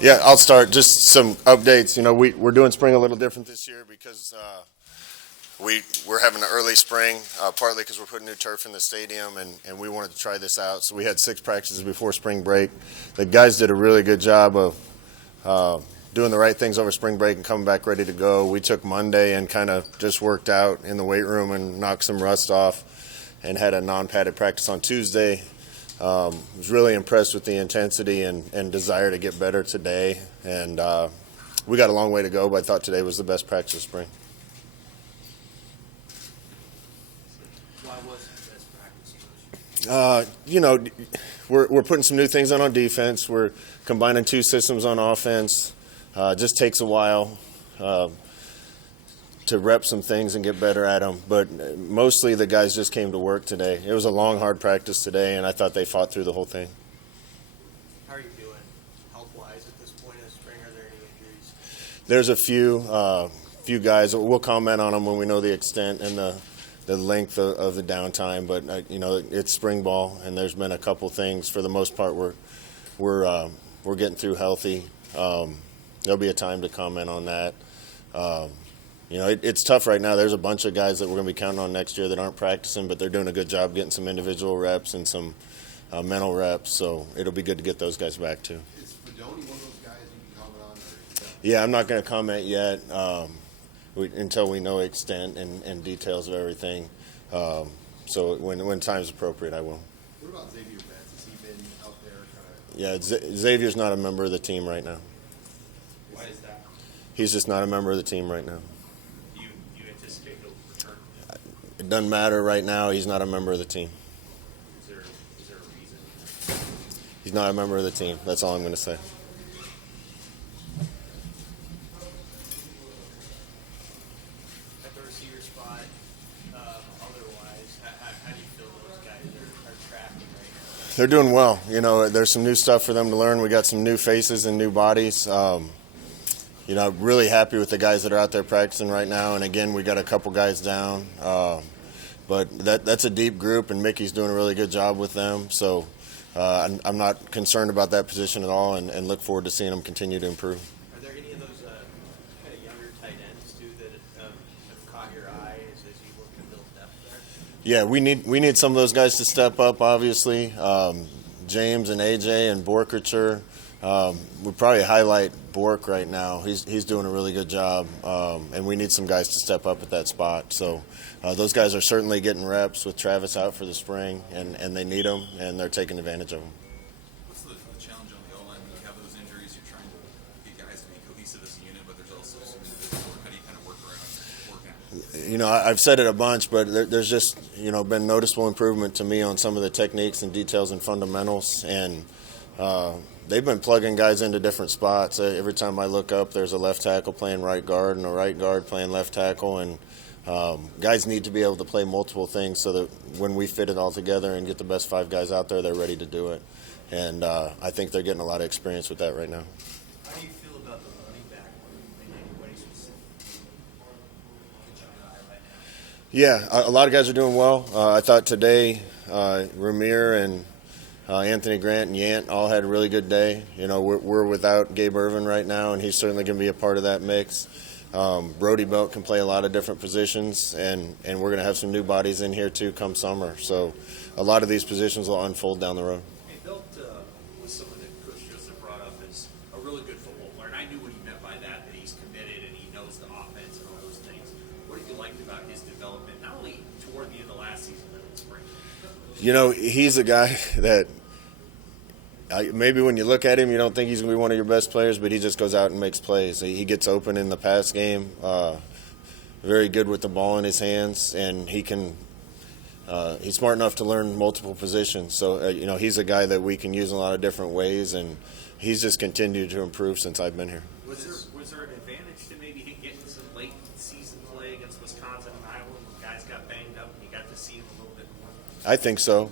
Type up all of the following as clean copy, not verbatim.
Yeah, I'll start. Just some updates. We're doing spring a little different this year because we're having an early spring, partly because we're putting new turf in the stadium, and we wanted to try this out. So we had 6 practices before spring break. The guys did a really good job of doing the right things over spring break and coming back ready to go. We took Monday and kind of just worked out in the weight room and knocked some rust off, and had a non-padded practice on Tuesday. Was really impressed with the intensity and desire to get better today. And we got a long way to go, but I thought today was the best practice of spring. Why was it the best practice? We're putting some new things on defense. We're combining 2 systems on offense. Just takes a while to rep some things and get better at them. But mostly the guys just came to work today. It was a long, hard practice today, and I thought they fought through the whole thing. How are you doing health-wise at this point in spring? Are there any injuries? There's a few guys. We'll comment on them when we know the extent and the length of the downtime. But it's spring ball, and there's been a couple things. For the most part, we're getting through healthy. There'll be a time to comment on that. It's tough right now. There's a bunch of guys that we're going to be counting on next year that aren't practicing, but they're doing a good job getting some individual reps and some mental reps. So it'll be good to get those guys back too. Is Fedoni one of those guys you can comment on? Yeah, I'm not going to comment yet until we know extent and details of everything. So when time's appropriate, I will. What about Xavier Betts? Has he been out there Yeah, Xavier's not a member of the team right now. Why is that? He's just not a member of the team right now. Do you anticipate he'll return? It doesn't matter right now. He's not a member of the team. Is there a reason? He's not a member of the team. That's all I'm going to say. At the receiver spot, otherwise, how do you feel those guys are tracking right now? They're doing well. There's some new stuff for them to learn. We got some new faces and new bodies. I'm really happy with the guys that are out there practicing right now. And again, we got a couple guys down, but that's a deep group, and Mickey's doing a really good job with them. So I'm not concerned about that position at all, and look forward to seeing them continue to improve. Are there any of those kind of younger tight ends too that have caught your eye as you look to build depth there? Yeah, we need some of those guys to step up. Obviously, James and AJ and Borkercher. We probably highlight Bork right now. He's doing a really good job, and we need some guys to step up at that spot. So those guys are certainly getting reps with Travis out for the spring, and they need them, and they're taking advantage of them. What's the challenge on the O-line when you have those injuries? You're trying to get guys to be cohesive as a unit, but there's also some individual work. How do you kind of work around? I've said it a bunch, but there's just been noticeable improvement to me on some of the techniques and details and fundamentals, and they've been plugging guys into different spots. Every time I look up, there's a left tackle playing right guard and a right guard playing left tackle, and guys need to be able to play multiple things so that when we fit it all together and get the best 5 guys out there, they're ready to do it. And I think they're getting a lot of experience with that right now. How do you feel about the running back group and anybody specific that you got right now? Yeah, a lot of guys are doing well. I thought today, Ramir and Anthony Grant and Yant all had a really good day. We're without Gabe Irvin right now, and he's certainly going to be a part of that mix. Brody Belt can play a lot of different positions, and we're going to have some new bodies in here too come summer. So a lot of these positions will unfold down the road. Hey, Belt was someone that Coach Joseph brought up as a really good football player, and I knew what he meant by that he's committed and he knows the offense and all those things. What have you liked about his development, not only toward the end of last season, but in the spring? He's a guy that maybe when you look at him, you don't think he's going to be one of your best players, but he just goes out and makes plays. He gets open in the pass game, very good with the ball in his hands, and he's smart enough to learn multiple positions. So, he's a guy that we can use in a lot of different ways, and he's just continued to improve since I've been here. Was there an advantage to maybe getting some late season play against Wisconsin and Iowa when guys got banged up and you got to see him a little bit more? I think so.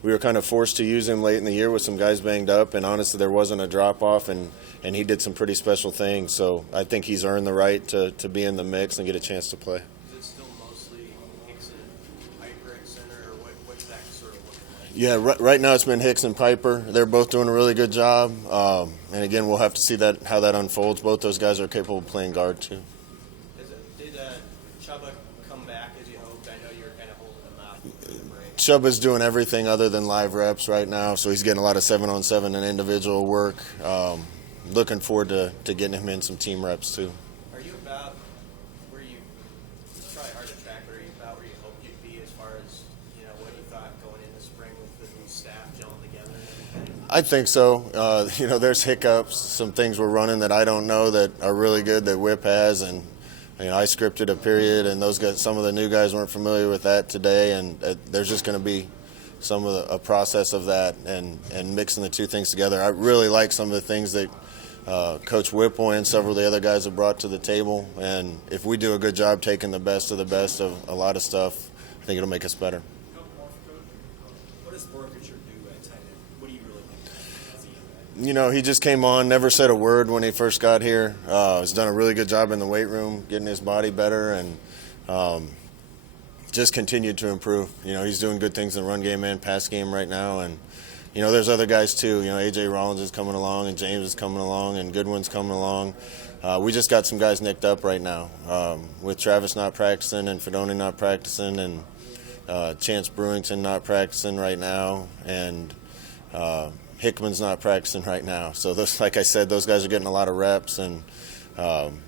We were kind of forced to use him late in the year with some guys banged up, and honestly there wasn't a drop-off, and he did some pretty special things. So I think he's earned the right to be in the mix and get a chance to play. Is it still mostly Hickson, Piper at center, or what's that sort of looking like? Yeah, right now it's been Hicks and Piper. They're both doing a really good job. And again, we'll have to see how that unfolds. Both those guys are capable of playing guard too. Did Chubba come back as you hoped? I know you were kind of holding him out for the break. Chubba's doing everything other than live reps right now, so he's getting a lot of 7-on-7 and individual work. Looking forward to getting him in some team reps too. Are you about where you? It's probably hard to track. But are you about where you hoped you'd be as far as what you thought going into spring with the new staff gelling together and everything? I think so. There's hiccups, some things we're running that I don't know that are really good that Whip has, and I scripted a period, and those guys, some of the new guys weren't familiar with that today, and there's just going to be some of a process of that and mixing the two things together. I really like some of the things that Coach Whipple and several of the other guys have brought to the table, and if we do a good job taking the best of a lot of stuff, I think it'll make us better. What does Borkacher do at tight end? What do you really think about him? He just came on, never said a word when he first got here. Has done a really good job in the weight room, getting his body better, and just continued to improve. He's doing good things in the run game and pass game right now, and there's other guys too. A.J. Rollins is coming along, and James is coming along, and Goodwin's coming along. We just got some guys nicked up right now, with Travis not practicing and Fedoni not practicing, and Chance Brewington not practicing right now, and Hickman's not practicing right now. So those, like I said, those guys are getting a lot of reps, and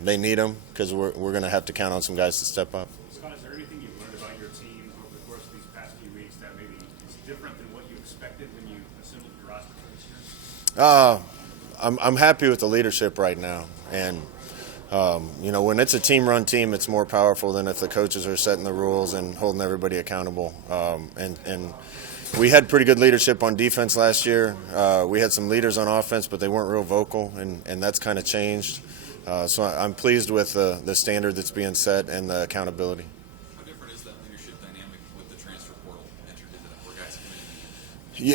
they need them because we're going to have to count on some guys to step up. Scott, is there anything you've learned about your team over the course of these past few weeks that maybe is different than what you expected when you assembled your roster for this year? I'm happy with the leadership right now, and when it's a team-run team, it's more powerful than if the coaches are setting the rules and holding everybody accountable. And we had pretty good leadership on defense last year. We had some leaders on offense, but they weren't real vocal, and that's kind of changed. So I'm pleased with the standard that's being set and the accountability. How different is that leadership dynamic with the transfer portal entered into that, where guys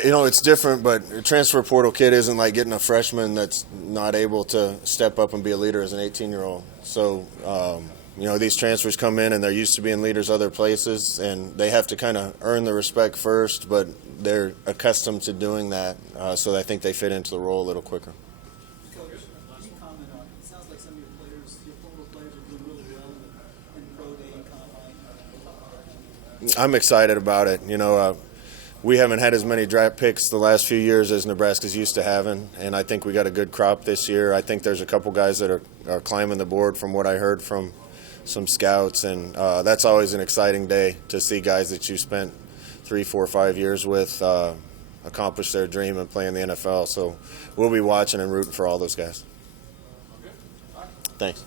come in? It's different, but a transfer portal kid isn't like getting a freshman that's not able to step up and be a leader as an 18-year-old. So, these transfers come in and they're used to being leaders other places, and they have to kind of earn the respect first, but they're accustomed to doing that, so I think they fit into the role a little quicker. Coach, can you comment on, it sounds like some of your players, your former players are doing really well in pro day and combine. I'm excited about it. We haven't had as many draft picks the last few years as Nebraska's used to having, and I think we got a good crop this year. I think there's a couple guys that are climbing the board from what I heard from some scouts, and that's always an exciting day to see guys that you spent 3, 4, 5 years with accomplish their dream and play in the NFL. So we'll be watching and rooting for all those guys. Thanks.